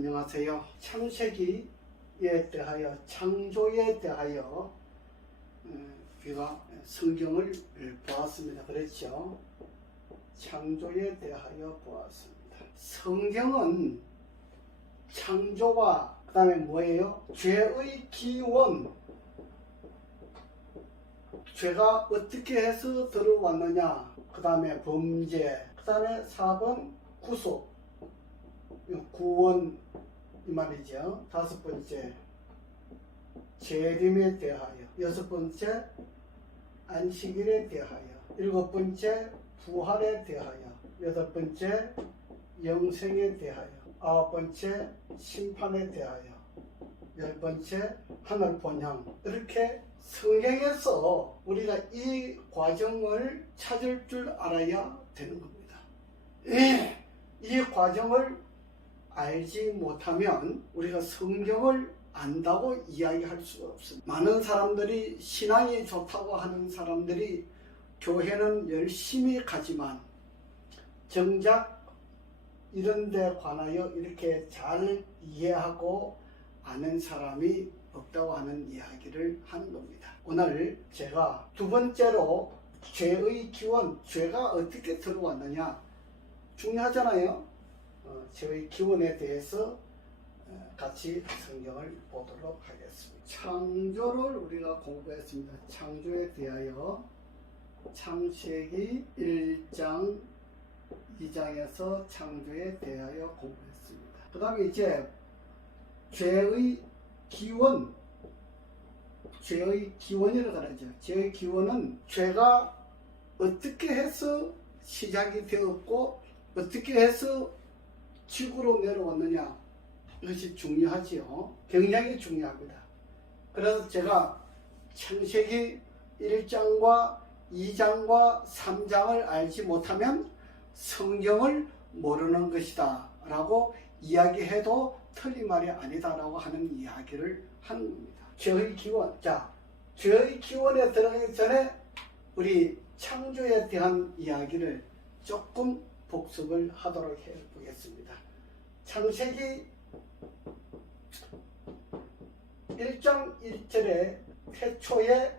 안녕하세요. 창세기에 대하여 창조에 대하여 우리가 성경을 보았습니다. 그렇죠? 창조에 대하여 보았습니다. 성경은 창조와 그 다음에 뭐예요? 죄의 기원, 죄가 어떻게 해서 들어왔느냐, 그 다음에 범죄, 그 다음에 4번 구속, 구원 이 말이죠. 5번째 재림에 대하여, 6번째 안식일에 대하여, 7번째 부활에 대하여, 8번째 영생에 대하여, 9번째 심판에 대하여, 10번째 하늘 본향. 이렇게 성경에서 우리가 이 과정을 찾을 줄 알아야 되는 겁니다. 이 과정을 알지 못하면 우리가 성경을 안다고 이야기할 수가 없습니다. 많은 사람들이 신앙이 좋다고 하는 사람들이 교회는 열심히 가지만 정작 이런 데 관하여 이렇게 잘 이해하고 아는 사람이 없다고 하는 이야기를 하는 겁니다. 오늘 제가 두 번째로 죄의 기원, 죄가 어떻게 들어왔느냐 중요하잖아요. 죄의 기원에 대해서 같이 성경을 보도록 하겠습니다. 창조를 우리가 공부했습니다. 창조에 대하여 창세기 1장 2장에서 창조에 대하여 공부했습니다. 그 다음에 이제 죄의 기원, 죄의 기원이라고 하죠. 죄의 기원은 죄가 어떻게 해서 시작이 되었고 어떻게 해서 지구로 내려왔느냐, 이것이 중요하지요. 굉장히 중요합니다. 그래서 제가 창세기 1장과 2장과 3장을 알지 못하면 성경을 모르는 것이다 라고 이야기해도 틀린 말이 아니다 라고 하는 이야기를 하는 겁니다. 죄의 기원. 자, 죄의 기원에 들어가기 전에 우리 창조에 대한 이야기를 조금 복습을 하도록 해보겠습니다. 창세기 1장 1절에 태초에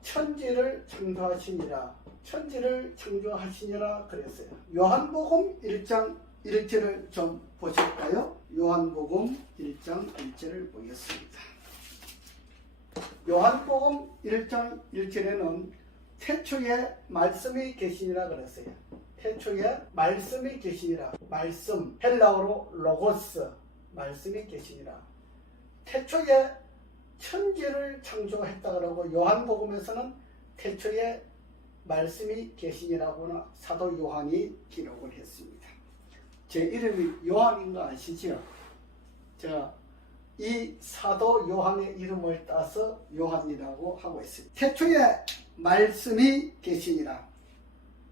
천지를 창조하시니라, 천지를 창조하시니라 그랬어요. 요한복음 1장 1절을 좀 보실까요? 요한복음 1장 1절을 보겠습니다. 요한복음 1장 1절에는 태초에 말씀이 계시니라 그랬어요. 태초에 말씀이 계시니라. 말씀, 헬라어로 로고스, 말씀이 계시니라. 태초에 천지를 창조했다 그러고 요한복음에서는 태초에 말씀이 계시니라고는 사도 요한이 기록을 했습니다. 제 이름이 요한인 거 아시죠? 제가 이 사도 요한의 이름을 따서 요한이라고 하고 있습니다. 태초에 말씀이 계시니라.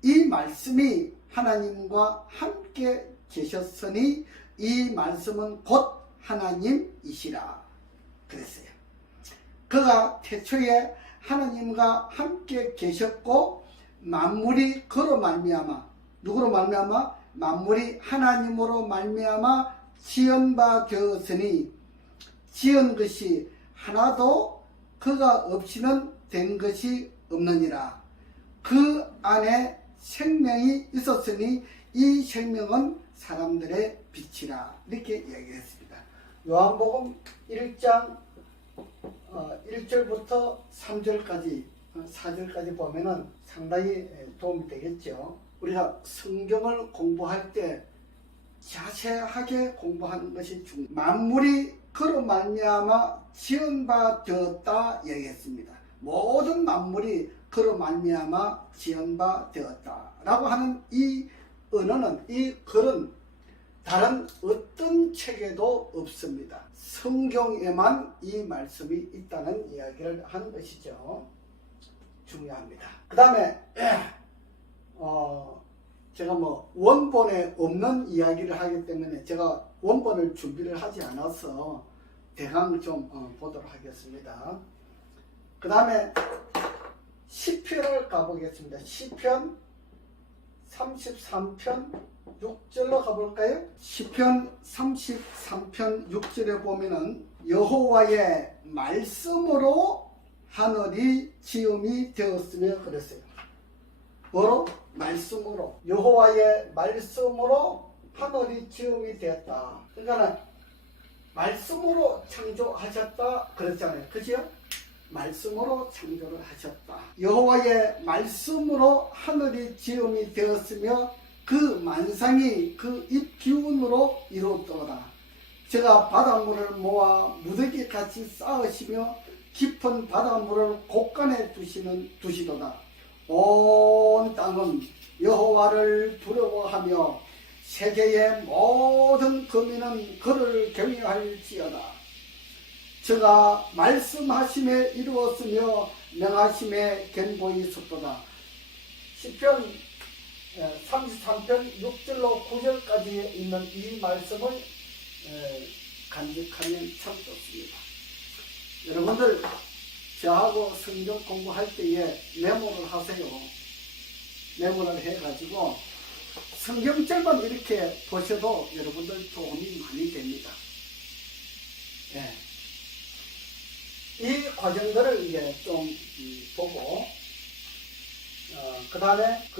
이 말씀이 하나님과 함께 계셨으니 이 말씀은 곧 하나님이시라 그랬어요. 그가 태초에 하나님과 함께 계셨고 만물이 그로 말미암아, 누구로 말미암아? 만물이 하나님으로 말미암아 지은 바 되었으니 지은 것이 하나도 그가 없이는 된 것이 없느니라. 그 안에 생명이 있었으니 이 생명은 사람들의 빛이라. 이렇게 얘기했습니다. 요한복음 1장 1절부터 3절까지 4절까지 보면은 상당히 도움이 되겠죠. 우리가 성경을 공부할 때 자세하게 공부하는 것이 중요합니다. 만물이 그로 말미암아 지은 바 되었다 얘기했습니다. 모든 만물이 그로 말미암아 지은 바 되었다 라고 하는 이 언어는, 이 글은 다른 어떤 책에도 없습니다. 성경에만 이 말씀이 있다는 이야기를 하는 것이죠. 중요합니다. 그 다음에 제가 원본에 없는 이야기를 하기 때문에 제가 원본을 준비를 하지 않아서 대강 좀 보도록 하겠습니다. 그 다음에 시편을 가보겠습니다. 시편 33편 6절로 가볼까요? 시편 33편 6절에 보면은 여호와의 말씀으로 하늘이 지음이 되었으며 그랬어요. 뭐로? 말씀으로. 여호와의 말씀으로 하늘이 지음이 되었다. 그러니까 말씀으로 창조하셨다 그랬잖아요. 그죠? 말씀으로 창조를 하셨다. 여호와의 말씀으로 하늘이 지음이 되었으며 그 만상이 그 입 기운으로 이루었도다. 제가 바닷물을 모아 무더기같이 쌓으시며 깊은 바닷물을 곳간에 두시도다. 온 땅은 여호와를 부러워하며 세계의 모든 거민은 그를 경외할지어다. 저가 말씀하심에 이루었으며 명하심에 견고히 섰도다. 시편 33편 6절로 9절까지 있는 이 말씀을 간직하면 참 좋습니다. 여러분들 저하고 성경 공부할 때에 메모를 하세요. 메모를 해가지고 성경절만 이렇게 보셔도 여러분들 도움이 많이 됩니다. 예. 이 과정들을 이제 좀 보고 그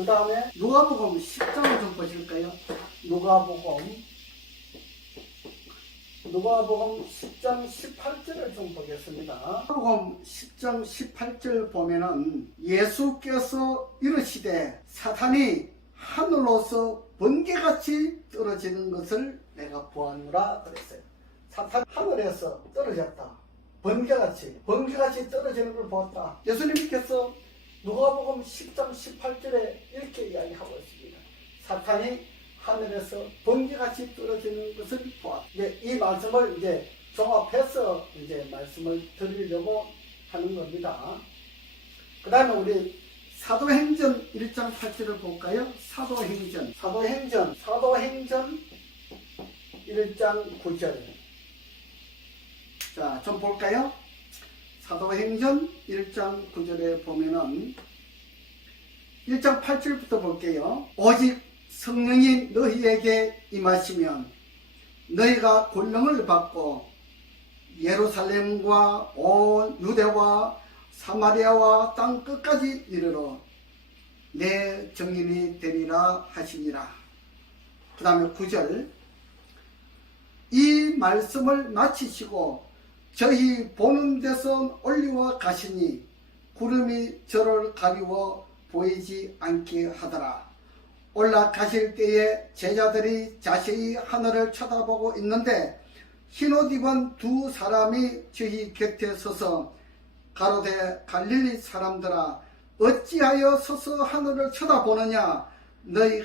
다음에 누가복음 10장을 좀 보실까요? 누가복음 10장 18절을 좀 보겠습니다. 누가복음 10장 18절 보면은 예수께서 이르시되 사탄이 하늘로서 번개같이 떨어지는 것을 내가 보았노라 그랬어요. 사탄 하늘에서 떨어졌다. 번개같이 떨어지는 걸 보았다. 예수님께서 누가복음 10장 18절에 이렇게 이야기하고 있습니다. 사탄이 하늘에서 번개같이 떨어지는 것을 보았다. 이 말씀을 이제 종합해서 이제 말씀을 드리려고 하는 겁니다. 그 다음에 우리 사도행전 1장 8절을 볼까요? 사도행전 1장 9절. 자, 좀 볼까요? 사도행전 1장 9절에 보면은 1장 8절부터 볼게요. 오직 성령이 너희에게 임하시면 너희가 권능을 받고 예루살렘과 온 유대와 사마리아와 땅 끝까지 이르러 내 증인이 되리라 하시니라. 그 다음에 9절. 이 말씀을 마치시고 저희 보는 데서 올리워 가시니 구름이 저를 가리워 보이지 않게 하더라. 올라가실 때에 제자들이 자세히 하늘을 쳐다보고 있는데 흰옷 입은 두 사람이 저희 곁에 서서 가로되 갈릴리 사람들아 어찌하여 서서 하늘을 쳐다보느냐. 너희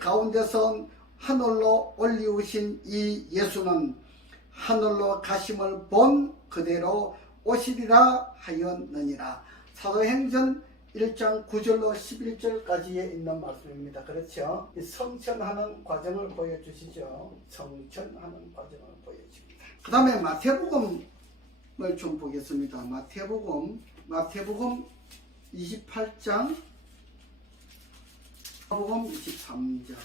가운데서 하늘로 올리우신 이 예수는 하늘로 가심을 본 그대로 오시리라 하였느니라. 사도행전 1장 9절로 11절까지에 있는 말씀입니다. 그렇죠? 이 성천하는 과정을 보여주시죠. 성천하는 과정을 보여줍니다. 그 다음에 마태복음을 좀 보겠습니다. 마태복음 28장, 마태복음 23장.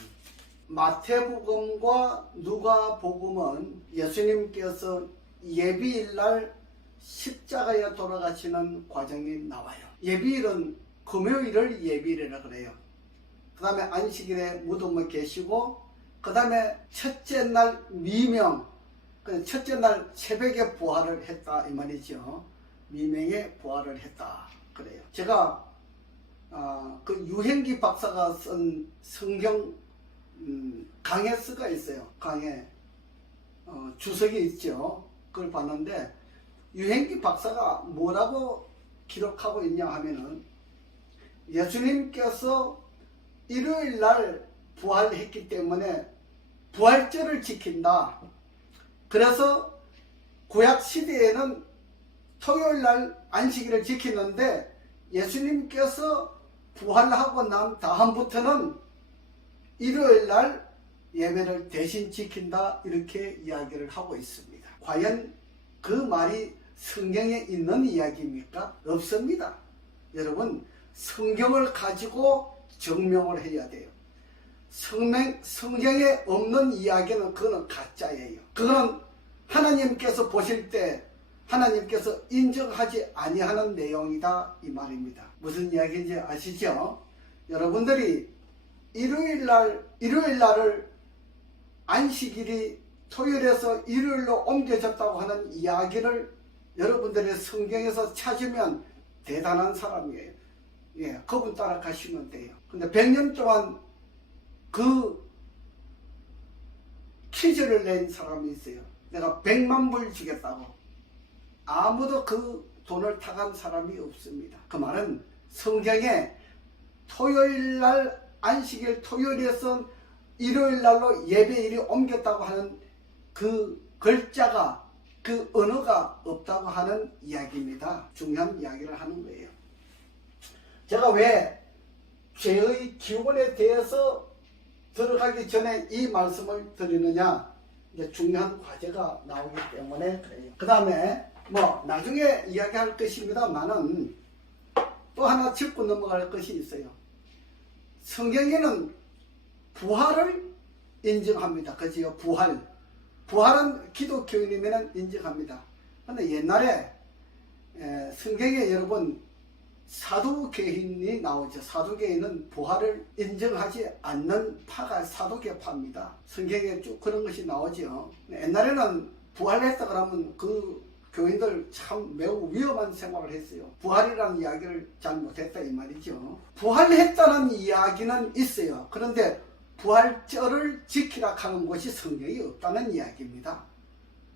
마태복음과 누가복음은 예수님께서 예비일날 십자가에 돌아가시는 과정이 나와요. 예비일은 금요일을 예비일이라 그래요. 그 다음에 안식일에 무덤에 계시고, 그 다음에 첫째 날 미명, 첫째 날 새벽에 부활을 했다 이 말이죠. 미명에 부활을 했다 그래요. 제가 그 유행기 박사가 쓴 성경 강해서가 있어요. 강해 주석이 있죠. 그걸 봤는데 유행기 박사가 뭐라고 기록하고 있냐 하면은 예수님께서 일요일날 부활했기 때문에 부활절을 지킨다. 그래서 구약시대에는 토요일날 안식일을 지키는데 예수님께서 부활하고 난 다음부터는 일요일날 예배를 대신 지킨다 이렇게 이야기를 하고 있습니다. 과연 그 말이 성경에 있는 이야기입니까? 없습니다. 여러분 성경을 가지고 증명을 해야 돼요. 성경에 없는 이야기는 그거는 가짜예요. 그거는 하나님께서 보실 때 하나님께서 인정하지 아니하는 내용이다 이 말입니다. 무슨 이야기인지 아시죠? 여러분들이 일요일날을 안식일이 토요일에서 일요일로 옮겨졌다고 하는 이야기를 여러분들의 성경에서 찾으면 대단한 사람이에요. 예, 그분 따라가시면 돼요. 근데 100년 동안 그 퀴즈를 낸 사람이 있어요. 내가 100만 불 주겠다고. 아무도 그 돈을 타간 사람이 없습니다. 그 말은 성경에 토요일날 안식일 토요일에서 일요일날로 예배일이 옮겼다고 하는 그 글자가 그 언어가 없다고 하는 이야기입니다. 중요한 이야기를 하는 거예요. 제가 왜 죄의 기원에 대해서 들어가기 전에 이 말씀을 드리느냐, 이제 중요한 과제가 나오기 때문에 그래요. 그 다음에 뭐 나중에 이야기할 것입니다만은 또 하나 짚고 넘어갈 것이 있어요. 성경에는 부활을 인정합니다. 그지요? 부활은 기독교인이면 인정합니다. 근데 옛날에 성경에 여러분 사두개인이 나오죠. 사두개인은 부활을 인정하지 않는 파가 사두개파입니다. 성경에 쭉 그런 것이 나오죠. 옛날에는 부활했다 그러면 그 교인들 참 매우 위험한 생활을 했어요. 부활이라는 이야기를 잘 못했다 이 말이죠. 부활했다는 이야기는 있어요. 그런데 부활절을 지키라 하는 것이 성경이 없다는 이야기입니다.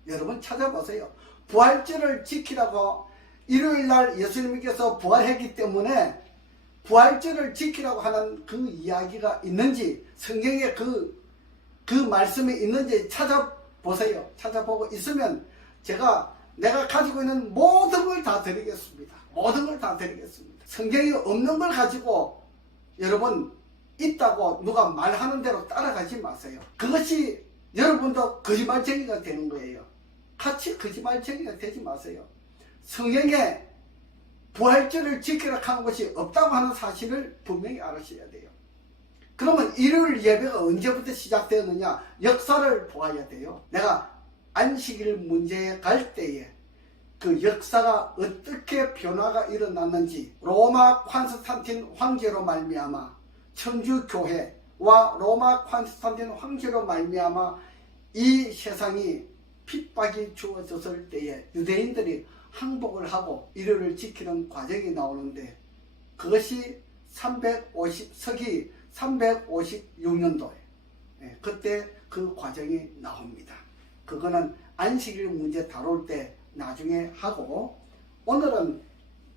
여러분 찾아보세요. 부활절을 지키라고 일요일날 예수님께서 부활했기 때문에 부활절을 지키라고 하는 그 이야기가 있는지, 성경에 그 말씀이 있는지 찾아보세요. 찾아보고 있으면 내가 가지고 있는 모든 걸 다 드리겠습니다. 모든 걸 다 드리겠습니다. 성경이 없는 걸 가지고 여러분 있다고 누가 말하는 대로 따라가지 마세요. 그것이 여러분도 거짓말쟁이가 되는 거예요. 같이 거짓말쟁이가 되지 마세요. 성경에 부활절을 지키라 하는 것이 없다고 하는 사실을 분명히 알으셔야 돼요. 그러면 일요일 예배가 언제부터 시작되었느냐, 역사를 보아야 돼요. 내가 안식일 문제에 갈 때에 그 역사가 어떻게 변화가 일어났는지, 로마 콘스탄틴 황제로 말미암아 천주교회와 로마 콘스탄틴 황제로 말미암아 이 세상이 핍박이 주어졌을 때에 유대인들이 항복을 하고 일요일을 지키는 과정이 나오는데, 그것이 서기 356년도에 그때 그 과정이 나옵니다. 그거는 안식일 문제 다룰 때 나중에 하고, 오늘은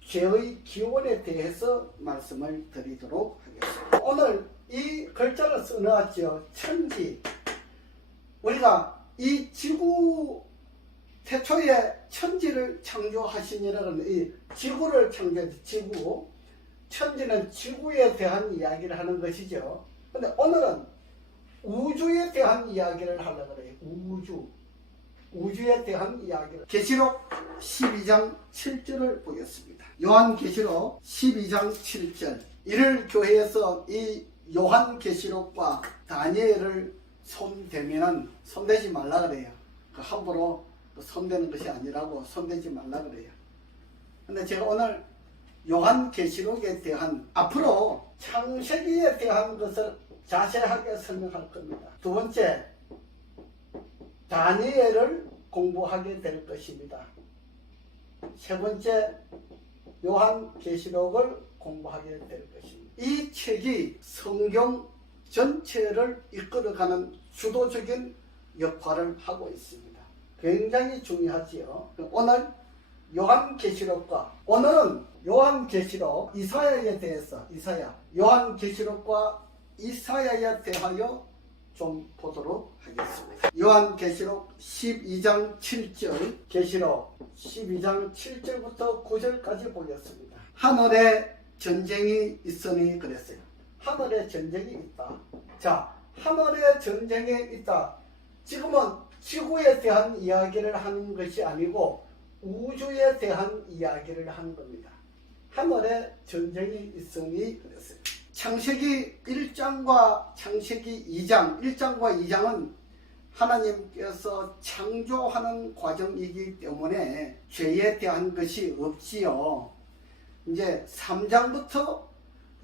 죄의 기원에 대해서 말씀을 드리도록 하겠습니다. 오늘 이 글자를 써놓았죠. 천지. 우리가 이 지구 태초에 천지를 창조하시니라는 이 지구를 창조했죠. 지구. 천지는 지구에 대한 이야기를 하는 것이죠. 근데 오늘은 우주에 대한 이야기를 하려고 그래요. 우주에 대한 이야기를. 계시록 12장 7절을 보겠습니다. 요한계시록 12장 7절. 이를 교회에서 이 요한계시록과 다니엘을 손대면은 손대지 말라 그래요. 그 함부로 손대는 것이 아니라고 손대지 말라 그래요. 근데 제가 오늘 요한계시록에 대한, 앞으로 창세기에 대한 것을 자세하게 설명할 겁니다. 두 번째, 다니엘을 공부하게 될 것입니다. 세 번째, 요한계시록을 공부하게 될 것입니다. 이 책이 성경 전체를 이끌어가는 주도적인 역할을 하고 있습니다. 굉장히 중요하지요. 오늘 요한계시록과, 오늘은 요한계시록 이사야에 대해서 요한계시록과 이사야에 대하여 좀 보도록 하겠습니다. 요한계시록 12장 7절, 계시록 12장 7절부터 9절까지 보겠습니다. 하늘에 전쟁이 있으니 그랬어요. 하늘에 전쟁이 있다. 자, 하늘에 전쟁이 있다. 지금은 지구에 대한 이야기를 하는 것이 아니고 우주에 대한 이야기를 하는 겁니다. 하늘에 전쟁이 있으니 그랬어요. 창세기 1장과 창세기 2장, 1장과 2장은 하나님께서 창조하는 과정이기 때문에 죄에 대한 것이 없지요. 이제 3장부터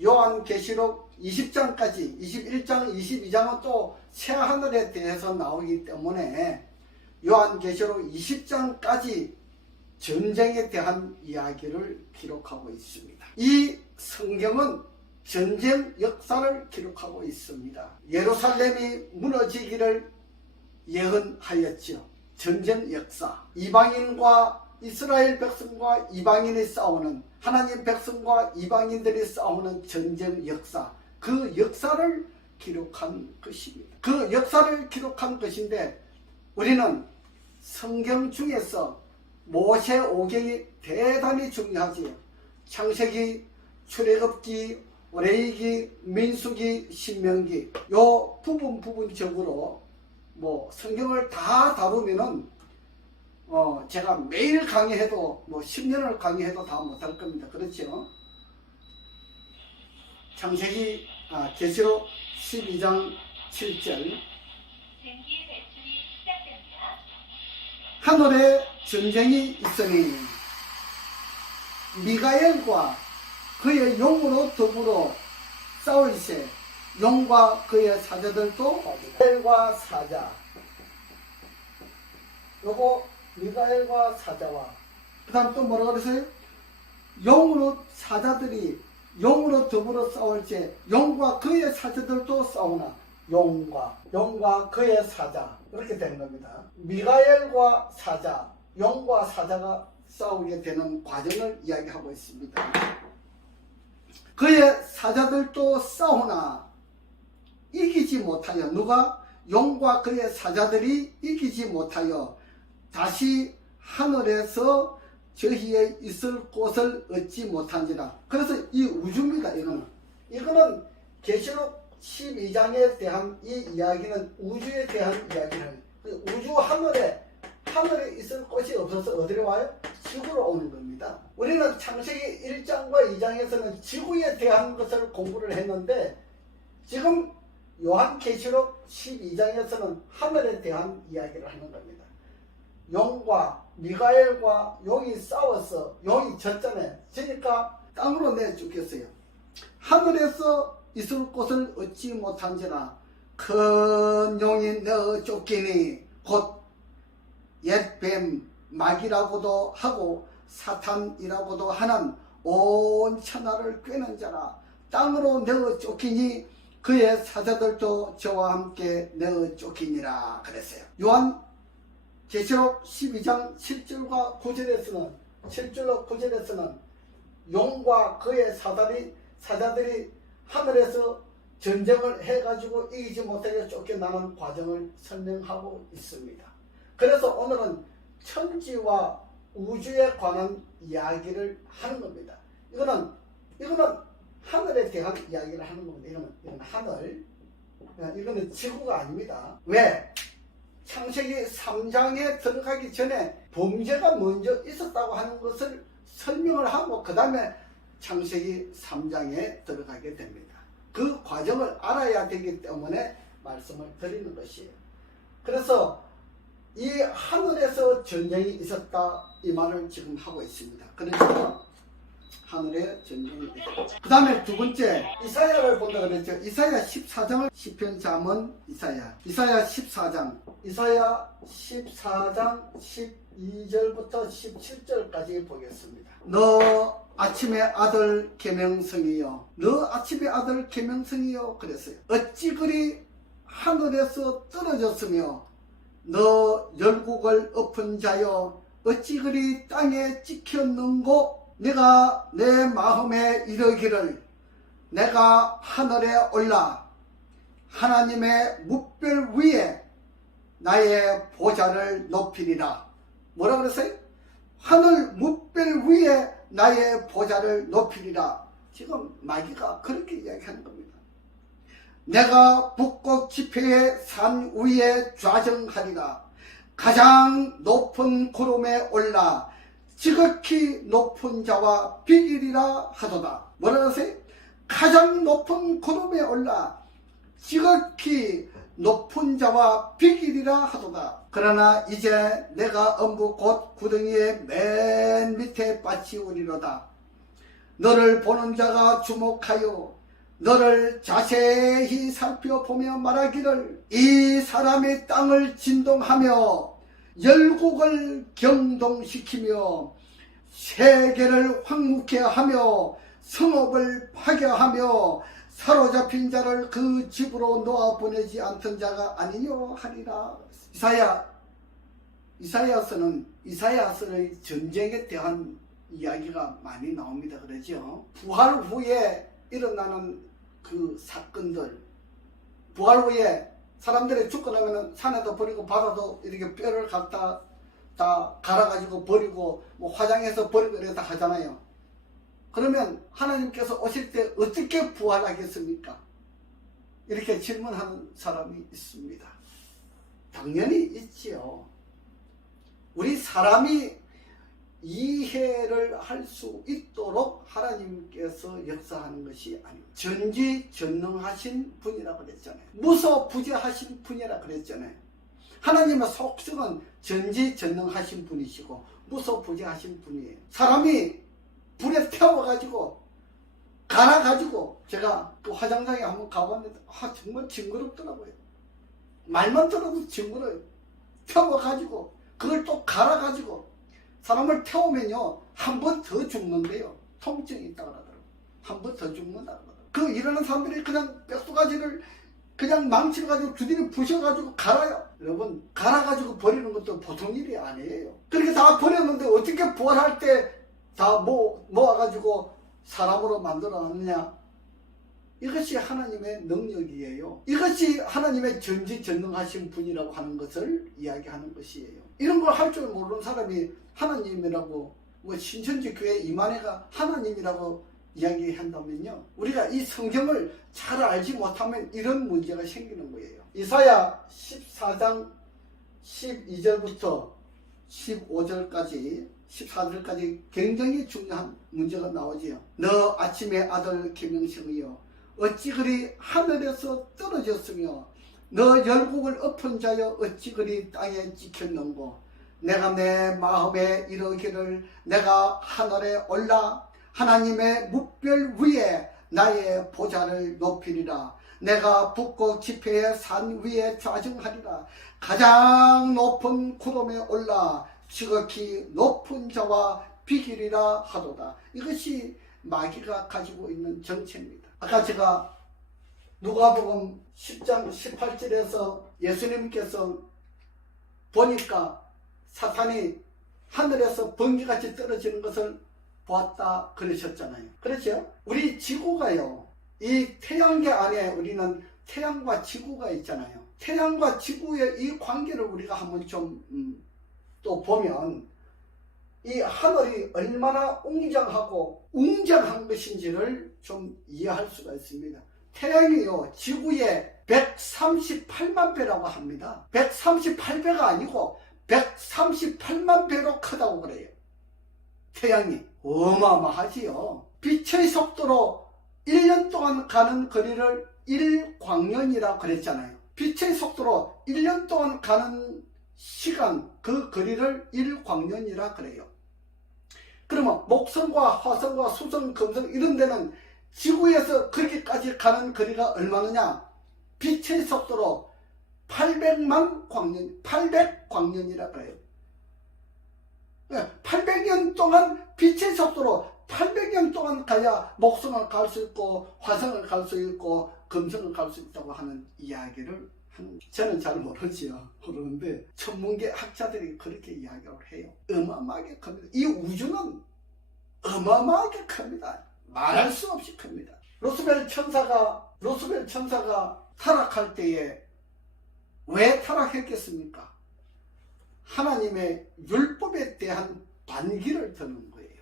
요한계시록 20장까지 21장, 22장은 또 새하늘에 대해서 나오기 때문에 요한계시록 20장까지 전쟁에 대한 이야기를 기록하고 있습니다. 이 성경은 전쟁 역사를 기록하고 있습니다. 예루살렘이 무너지기를 예언하였죠. 전쟁 역사. 이방인과 이스라엘 백성과 이방인이 싸우는, 하나님 백성과 이방인들이 싸우는 전쟁 역사. 그 역사를 기록한 것입니다. 그 역사를 기록한 것인데 우리는 성경 중에서 모세오경이 대단히 중요하지요. 창세기, 출애굽기, 레위기, 민수기, 신명기 요 부분적으로 성경을 다 다루면은 제가 매일 강의해도 10년을 강의해도 다 못할 겁니다. 그렇죠? 창세기 계시록 12장 7절 하늘에 전쟁이 있으니 미가엘과 그의 용으로 더불어 싸울세. 용과 그의 사자들도 미가엘과 사자. 요거 미가엘과 사자와 그 다음 또 뭐라고 그랬어요? 용으로 사자들이 용으로 더불어 싸울세. 용과 그의 사자들도 싸우나. 용과 그의 사자. 이렇게 되는 겁니다. 미가엘과 사자, 용과 사자가 싸우게 되는 과정을 이야기하고 있습니다. 그의 사자들도 싸우나 이기지 못하여, 누가? 용과 그의 사자들이 이기지 못하여 다시 하늘에서 저희의 있을 곳을 얻지 못한지라. 그래서 이 우주입니다. 이거는 계시록 12장에 대한 이 이야기는 우주에 대한 이야기는, 우주 하늘에 있을 곳이 없어서 어디로 와요? 지구로 오는 겁니다. 우리는 창세기 1장과 2장에서는 지구에 대한 것을 공부를 했는데 지금 요한계시록 12장에서는 하늘에 대한 이야기를 하는 겁니다. 용과 미가엘과 용이 싸워서 용이 졌잖아요. 지니까 땅으로 내쫓겼어요. 하늘에서 있을 곳을 얻지 못한지라 큰 용이 너 쫓기니 곧 옛뱀 마귀라고도 하고 사탄이라고도 하는 온 천하를 꿰는 자라 땅으로 내어 쫓기니 그의 사자들도 저와 함께 내어 쫓기니라 그랬어요. 요한계시록 12장 7절과 9절에서는 용과 그의 사자들이 하늘에서 전쟁을 해가지고 이기지 못하게 쫓겨나는 과정을 설명하고 있습니다. 그래서 오늘은 천지와 우주에 관한 이야기를 하는 겁니다. 이거는 하늘에 대한 이야기를 하는 겁니다. 이거는 하늘, 이거는 지구가 아닙니다. 왜? 창세기 3장에 들어가기 전에 범죄가 먼저 있었다고 하는 것을 설명을 하고 그 다음에 창세기 3장에 들어가게 됩니다. 그 과정을 알아야 되기 때문에 말씀을 드리는 것이에요. 그래서 이 하늘에서 전쟁이 있었다 이 말을 지금 하고 있습니다. 그러니까 하늘에 전쟁이 있었다. 그 다음에 두 번째 이사야를 본다 그랬죠. 이사야 14장을 시편 잠언 이사야 14장 12절부터 17절까지 보겠습니다. 너 아침의 아들 계명성이여, 너 아침의 아들 계명성이여 그랬어요. 어찌 그리 하늘에서 떨어졌으며 너 열국을 엎은 자여 어찌 그리 땅에 찍혔는고. 내가 내 마음에 이르기를 내가 하늘에 올라 하나님의 뭇별 위에 나의 보좌를 높이리라. 뭐라 그랬어요? 하늘 뭇별 위에 나의 보좌를 높이리라. 지금 마귀가 그렇게 이야기하는 겁니다. 내가 북극 지폐의 산 위에 좌정하리라. 가장 높은 구름에 올라 지극히 높은 자와 비기리라 하도다. 뭐라 하세요? 가장 높은 구름에 올라 지극히 높은 자와 비기리라 하도다. 그러나 이제 내가 엄부 곧 구덩이의 맨 밑에 빠치우리로다. 너를 보는 자가 주목하여 너를 자세히 살펴보며 말하기를 이 사람이 땅을 진동하며 열국을 경동시키며 세계를 황무케 하며 성읍을 파괴하며 사로잡힌 자를 그 집으로 놓아보내지 않던 자가 아니요 하리라. 이사야서의 전쟁에 대한 이야기가 많이 나옵니다. 그러죠. 부활 후에 일어나는 그 사건들, 부활 후에 사람들이 죽고 나면 산에도 버리고 바다도 이렇게 뼈를 갖다 다 갈아가지고 버리고 뭐 화장해서 버리고 이렇게 다 하잖아요. 그러면 하나님께서 오실 때 어떻게 부활하겠습니까? 이렇게 질문하는 사람이 있습니다. 당연히 있지요. 우리 사람이 이해를 할 수 있도록 하나님께서 역사하는 것이 아니고 전지전능하신 분이라 그랬잖아요. 무소부재하신 분이라 그랬잖아요. 하나님의 속성은 전지전능하신 분이시고 무소부재하신 분이에요. 사람이 불에 태워가지고 갈아가지고, 제가 그 화장장에 한번 가봤는데 정말 징그럽더라고요. 말만 들어도 징그러워요. 태워가지고 그걸 또 갈아가지고 사람을 태우면요 한 번 더 죽는데요. 통증이 있다고 하더라고요. 한 번 더 죽는다고 하더라고요. 그 일하는 사람들이 그냥 뼈가지를 그냥 망치를 가지고 두드려 부셔가지고 갈아요. 여러분, 갈아가지고 버리는 것도 보통 일이 아니에요. 그렇게 다 버렸는데 어떻게 부활할 때 다 모아가지고 사람으로 만들어놨느냐? 이것이 하나님의 능력이에요. 이것이 하나님의 전지전능하신 분이라고 하는 것을 이야기하는 것이에요. 이런 걸 할 줄 모르는 사람이 하나님이라고, 뭐 신천지 교회 이만희가 하나님이라고 이야기한다면요, 우리가 이 성경을 잘 알지 못하면 이런 문제가 생기는 거예요. 이사야 14장 12절부터 15절까지 14절까지 굉장히 중요한 문제가 나오지요. 너 아침의 아들 계명성이여 어찌 그리 하늘에서 떨어졌으며 너 열국을 엎은 자여 어찌 그리 땅에 찍혔는고. 내가 내 마음에 이르기를 내가 하늘에 올라 하나님의 묵별 위에 나의 보좌를 높이리라. 내가 북극 지폐의 산 위에 좌정하리라. 가장 높은 구름에 올라 지극히 높은 자와 비기리라 하도다. 이것이 마귀가 가지고 있는 정체입니다. 아까 제가 누가복음 10장 18절에서 예수님께서 보니까 사탄이 하늘에서 번개같이 떨어지는 것을 보았다 그러셨잖아요. 그렇죠? 우리 지구가요, 이 태양계 안에 우리는 태양과 지구가 있잖아요. 태양과 지구의 이 관계를 우리가 한번 좀 또 보면 이 하늘이 얼마나 웅장한 것인지를 좀 이해할 수가 있습니다. 태양이요, 지구의 138만 배라고 합니다. 138배가 아니고 138만 배로 크다고 그래요. 태양이 어마어마하지요. 빛의 속도로 1년 동안 가는 거리를 1광년이라고 그랬잖아요. 빛의 속도로 1년 동안 가는 시간, 그 거리를 1광년이라 그래요. 그러면 목성과 화성과 수성, 금성 이런 데는 지구에서 거기까지 가는 거리가 얼마느냐? 빛의 속도로 800광년이라 그래요. 800년 동안 빛의 속도로 800년 동안 가야 목성을 갈 수 있고 화성을 갈 수 있고 금성을 갈 수 있다고 하는 이야기를 하는, 저는 잘 모르는데 천문계 학자들이 그렇게 이야기를 해요. 어마어마하게 큽니다. 이 우주는 어마어마하게 큽니다. 말할 수 없이 큽니다. 로스벨 천사가 타락할 때에 왜 타락했겠습니까? 하나님의 율법에 대한 반기를 드는 거예요.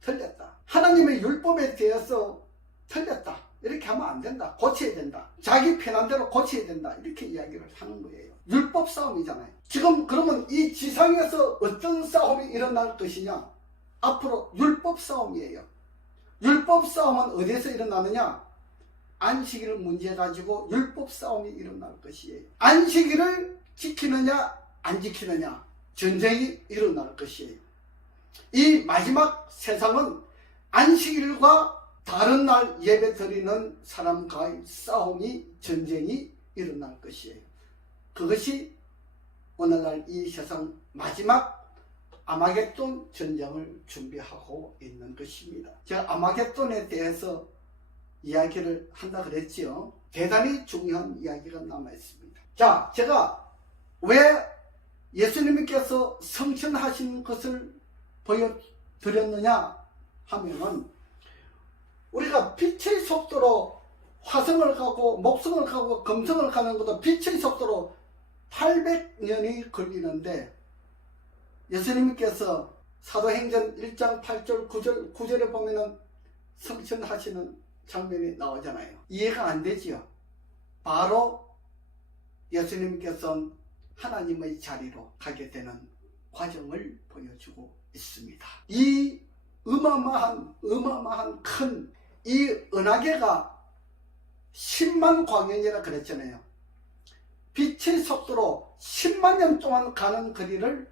틀렸다. 하나님의 율법에 대해서 틀렸다. 이렇게 하면 안 된다. 고쳐야 된다. 자기 편한 대로 고쳐야 된다. 이렇게 이야기를 하는 거예요. 율법 싸움이잖아요. 지금 그러면 이 지상에서 어떤 싸움이 일어날 것이냐? 앞으로 율법 싸움이에요. 율법 싸움은 어디에서 일어나느냐? 안식일을 문제 가지고 율법 싸움이 일어날 것이에요. 안식일을 지키느냐 안 지키느냐 전쟁이 일어날 것이에요. 이 마지막 세상은 안식일과 다른 날 예배 드리는 사람과의 싸움이 전쟁이 일어날 것이에요. 그것이 오늘날 이 세상 마지막 아마겟돈 전쟁을 준비하고 있는 것입니다. 제가 아마겟돈에 대해서 이야기를 한다 그랬지요. 대단히 중요한 이야기가 남아 있습니다. 자, 제가 왜 예수님께서 성천하신 것을 보여드렸느냐 하면은, 우리가 빛의 속도로 화성을 가고 목성을 가고 금성을 가는 것도 빛의 속도로 800년이 걸리는데, 예수님께서 사도행전 1장 8절 9절에 보면은 성천하시는 장면이 나오잖아요. 이해가 안 되지요. 바로 예수님께서는 하나님의 자리로 가게 되는 과정을 보여주고 있습니다. 이 어마어마한 큰 이 은하계가 10만 광년이라 그랬잖아요. 빛의 속도로 10만 년 동안 가는 거리를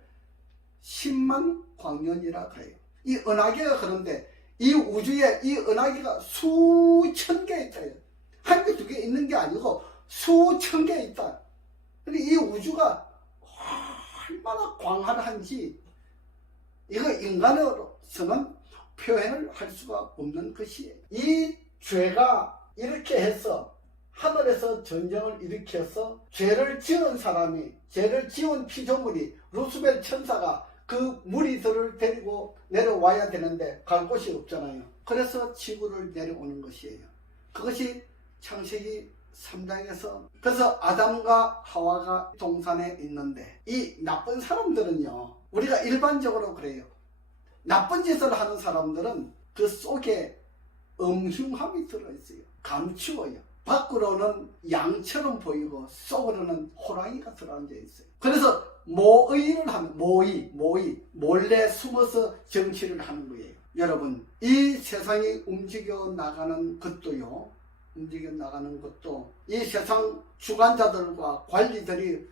10만 광년이라 그래요. 이 은하계가 그런데 이 우주에 이 은하계가 수천 개 있다. 한 개, 두 개 있는 게 아니고 수천 개 있다. 근데 이 우주가 얼마나 광활한지 이거 인간으로서는 표현을 할 수가 없는 것이에요. 이 죄가 이렇게 해서 하늘에서 전쟁을 일으켜서 죄를 지은 사람이, 죄를 지은 피조물이, 루스벨 천사가 그 무리들을 데리고 내려와야 되는데 갈 곳이 없잖아요. 그래서 지구를 내려오는 것이에요. 그것이 창세기 3장에서, 그래서 아담과 하와가 동산에 있는데, 이 나쁜 사람들은요, 우리가 일반적으로 그래요. 나쁜 짓을 하는 사람들은 그 속에 음흉함이 들어있어요. 감추어요. 밖으로는 양처럼 보이고 속으로는 호랑이가 들어앉아 있어요. 그래서 모의를 하는, 몰래 숨어서 정치를 하는 거예요. 여러분, 이 세상이 움직여 나가는 것도요, 이 세상 주관자들과 관리들이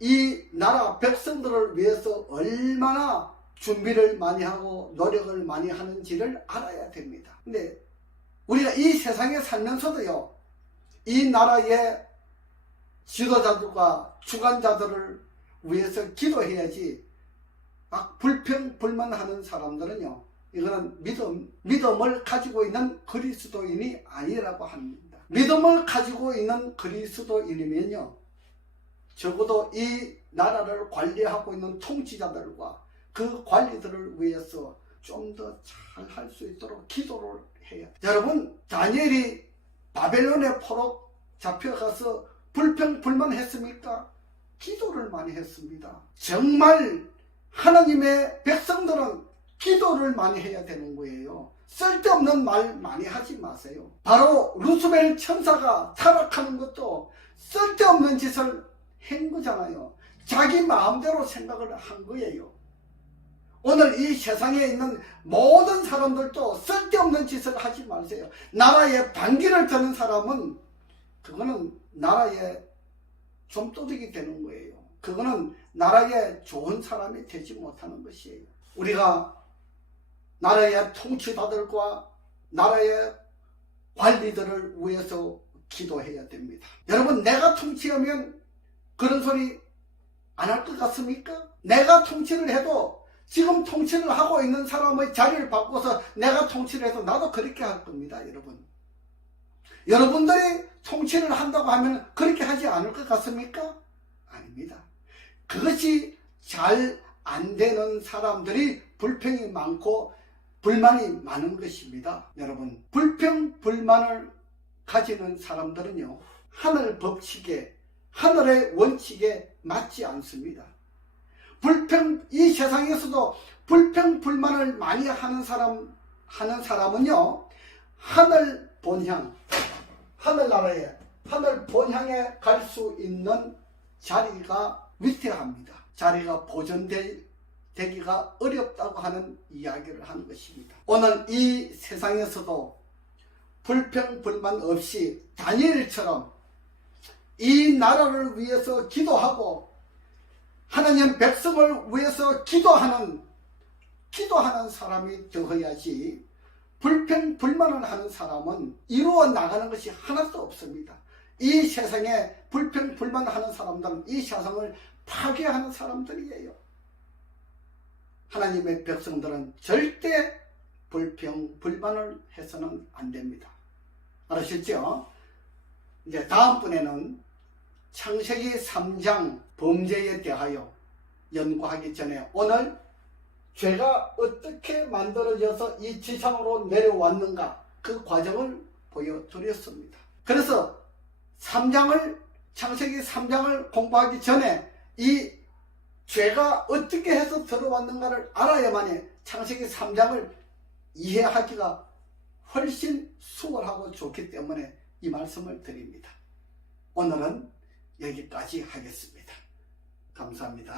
이 나라 백성들을 위해서 얼마나 준비를 많이 하고 노력을 많이 하는지를 알아야 됩니다. 근데 우리가 이 세상에 살면서도요, 이 나라의 지도자들과 주관자들을 위해서 기도해야지, 막 불평불만하는 사람들은요, 이거는 믿음을 가지고 있는 그리스도인이 아니라고 합니다. 믿음을 가지고 있는 그리스도인이면요, 적어도 이 나라를 관리하고 있는 통치자들과 그 관리들을 위해서 좀 더 잘 할 수 있도록 기도를 해야 돼요. 여러분, 다니엘이 바벨론의 포로 잡혀가서 불평불만했습니까? 기도를 많이 했습니다. 정말 하나님의 백성들은 기도를 많이 해야 되는 거예요. 쓸데없는 말 많이 하지 마세요. 바로 루스벨 천사가 타락하는 것도 쓸데없는 짓을 한 거잖아요. 자기 마음대로 생각을 한 거예요. 오늘 이 세상에 있는 모든 사람들도 쓸데없는 짓을 하지 마세요. 나라에 반기를 드는 사람은 그거는 나라에 좀도둑이 되는 거예요. 그거는 나라에 좋은 사람이 되지 못하는 것이에요. 우리가 나라의 통치자들과 나라의 관리들을 위해서 기도해야 됩니다. 여러분, 내가 통치하면 그런 소리 안 할 것 같습니까? 내가 통치를 해도 지금 통치를 하고 있는 사람의 자리를 바꿔서 내가 통치를 해도 나도 그렇게 할 겁니다. 여러분, 여러분들이 통치를 한다고 하면 그렇게 하지 않을 것 같습니까? 아닙니다. 그것이 잘 안 되는 사람들이 불평이 많고 불만이 많은 것입니다. 여러분, 불평불만을 가지는 사람들은요, 하늘 법칙에, 하늘의 원칙에 맞지 않습니다. 이 세상에서도 불평불만을 많이 하는 사람은요, 하늘 본향, 하늘나라에, 하늘 본향에 갈 수 있는 자리가 위태합니다. 자리가 보존될 되기가 어렵다고 하는 이야기를 하는 것입니다. 오늘 이 세상에서도 불평불만 없이 다니엘처럼 이 나라를 위해서 기도하고 하나님 백성을 위해서 기도하는 사람이 되어야지, 불평불만을 하는 사람은 이루어 나가는 것이 하나도 없습니다. 이 세상에 불평불만하는 사람들은 이 세상을 파괴하는 사람들이에요. 하나님의 백성들은 절대 불평불만을 해서는 안 됩니다. 알으셨죠? 이제 다음번에는 창세기 3장 범죄에 대하여 연구하기 전에 오늘 죄가 어떻게 만들어져서 이 지상으로 내려왔는가, 그 과정을 보여드렸습니다. 그래서 창세기 3장을 공부하기 전에 이 죄가 어떻게 해서 들어왔는가를 알아야만이 창세기 3장을 이해하기가 훨씬 수월하고 좋기 때문에 이 말씀을 드립니다. 오늘은 여기까지 하겠습니다. 감사합니다.